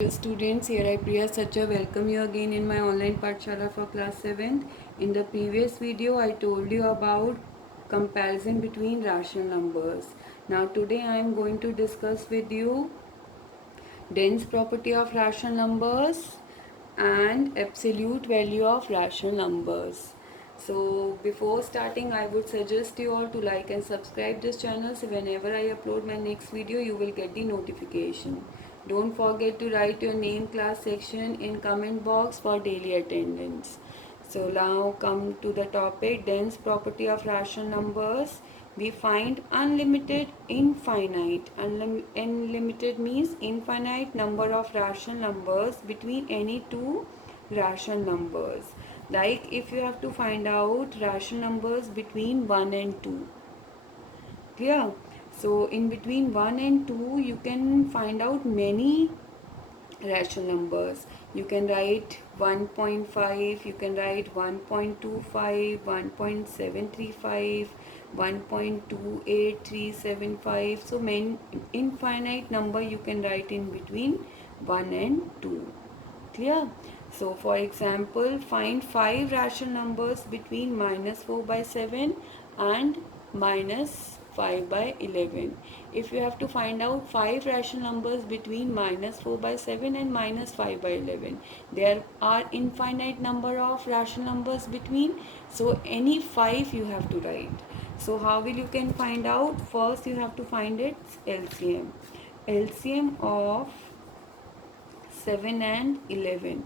Dear students, here I Priya Sacha welcome you again in my online Pathshala for class 7th. In the previous video I told you about comparison between rational numbers. Now today I am going to discuss with you dense property of rational numbers and absolute value of rational numbers. So before starting I would suggest you all to like and subscribe this channel so whenever I upload my next video you will get the notification. Don't forget to write your name, class, section in comment box for daily attendance. So now come to the topic dense property of rational numbers. We find unlimited, infinite. Unlimited means infinite number of rational numbers between any two rational numbers. Like if you have to find out rational numbers between 1 and 2. Clear? So in between 1 and 2 you can find out many rational numbers. You can write 1.5, you can write 1.25, 1.735, 1.28375. So many infinite number you can write in between 1 and 2. Clear? So for example, find 5 rational numbers between minus 4 by 7 and minus 5 by 11. If you have to find out 5 rational numbers between minus 4 by 7 and minus 5 by 11, there are infinite number of rational numbers between, so any 5 you have to write. So how will you can find out? First you have to find its LCM. LCM of 7 and 11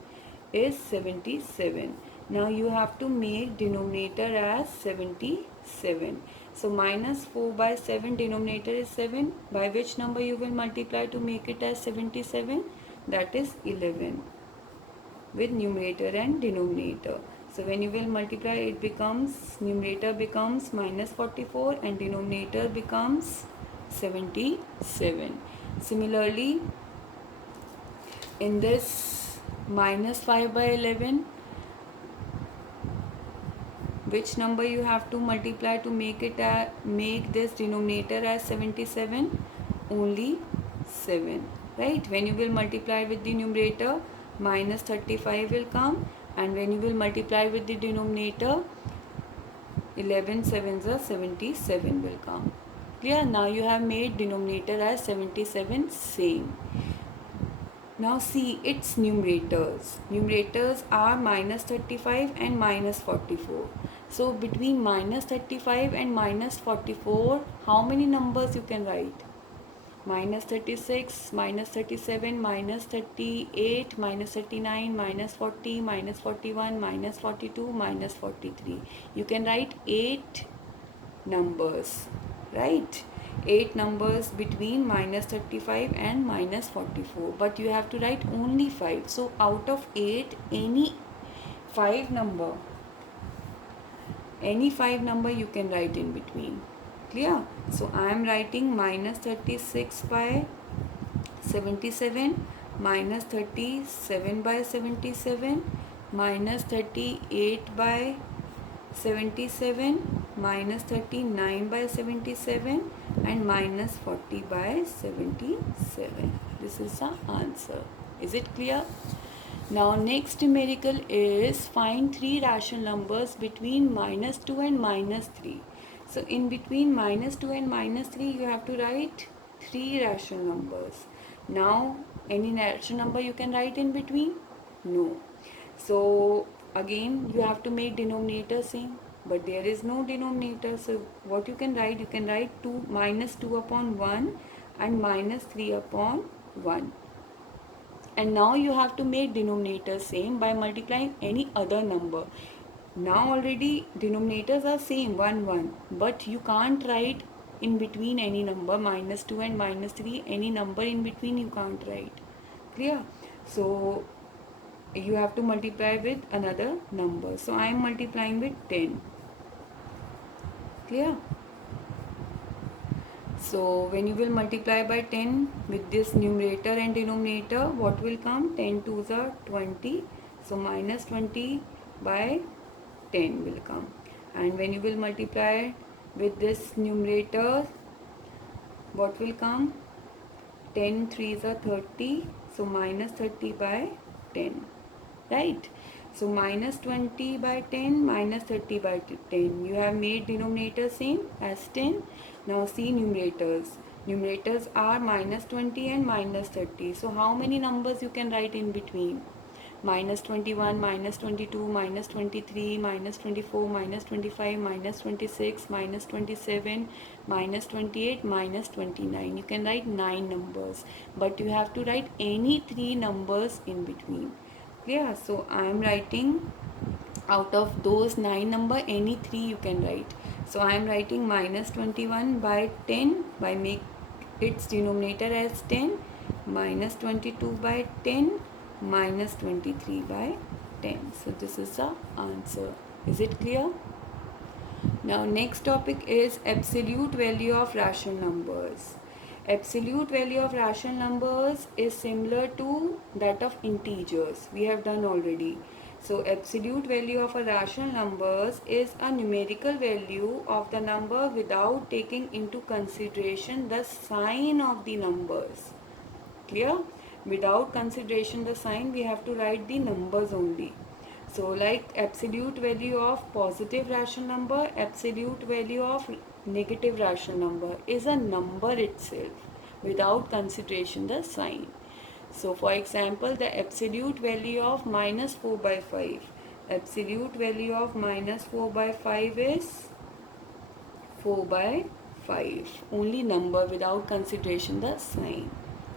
is 77. Now you have to make denominator as 77. So minus 4 by 7 denominator is 7. By which number you will multiply to make it as 77? That is 11 with numerator and denominator. So when you will multiply it becomes numerator becomes minus 44 and denominator becomes 77. Similarly, in this minus 5 by 11, which number you have to multiply to make it make this denominator as 77? Only 7, right? When you will multiply with the numerator, minus 35 will come, and when you will multiply with the denominator, 11 sevens are 77 will come. Clear? Now you have made denominator as 77 same. Now see its numerators. Numerators are minus 35 and minus 44. So between minus 35 and minus 44, how many numbers you can write? Minus 36, minus 37, minus 38, minus 39, minus 40, minus 41, minus 42, minus 43. You can write 8 numbers, right? 8 numbers between minus 35 and minus 44, but you have to write only 5. So out of 8, any 5 number you can write in between. Clear? So I am writing minus 36 by 77, minus 37 by 77, minus 38 by 77, minus 39 by 77, and minus 40 by 77. This is the answer. Is it clear? Now next numerical is find 3 rational numbers between minus 2 and minus 3. So in between minus 2 and minus 3 you have to write 3 rational numbers. Now any rational number you can write in between? No. So again you have to make denominator same, but there is no denominator. So what you can write? You can write 2 minus 2 upon 1 and minus 3 upon 1. And now you have to make denominator same by multiplying any other number. Now already denominators are same 1 1, but you can't write in between any number. Minus 2 and minus 3, any number in between you can't write. Clear? So you have to multiply with another number. So I am multiplying with 10. Clear? So when you will multiply by 10 with this numerator and denominator, what will come? 10 2s are 20. So minus 20 by 10 will come. And when you will multiply with this numerator, what will come? 10 3s are 30. So minus 30 by 10, right? So minus 20 by 10 minus 30 by 10. You have made denominator same as 10. Now see numerators. Numerators are minus 20 and minus 30. So how many numbers you can write in between? Minus 21, minus 22, minus 23, minus 24, minus 25, minus 26, minus 27, minus 28, minus 29. You can write 9 numbers, but you have to write any 3 numbers in between. Yeah, so I am writing out of those 9 number, any 3 you can write. So I am writing minus 21 by 10 by make its denominator as 10, minus 22 by 10, minus 23 by 10. So this is the answer. Is it clear? Now next topic is absolute value of rational numbers. Absolute value of rational numbers is similar to that of integers. We have done already. So absolute value of a rational numbers is a numerical value of the number without taking into consideration the sign of the numbers. Clear? Without consideration the sign, we have to write the numbers only. So like absolute value of positive rational number, absolute value of negative rational number is a number itself without consideration the sign. So for example, the absolute value of minus 4 by 5. Absolute value of minus 4 by 5 is 4 by 5. Only number without consideration the sign.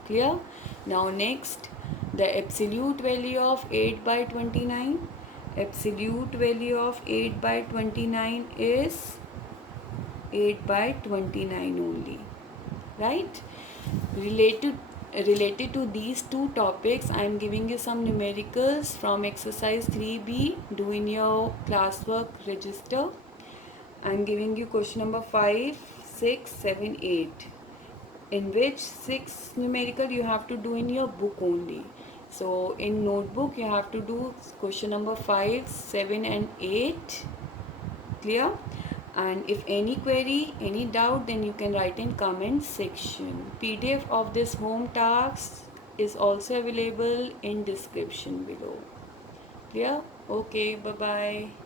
Clear? Now next, the absolute value of 8 by 29. Absolute value of 8 by 29 is 8 by 29 only. Right? Related related to these two topics, I am giving you some numericals from exercise 3b. Do in your classwork register. I am giving you question number 5, 6, 7, 8. In which 6 numerical you have to do in your book only. So in notebook you have to do question number 5, 7 and 8. Clear? And if any query, any doubt, then you can write in comment section. PDF of this home task is also available in description below. Clear? Okay, bye bye.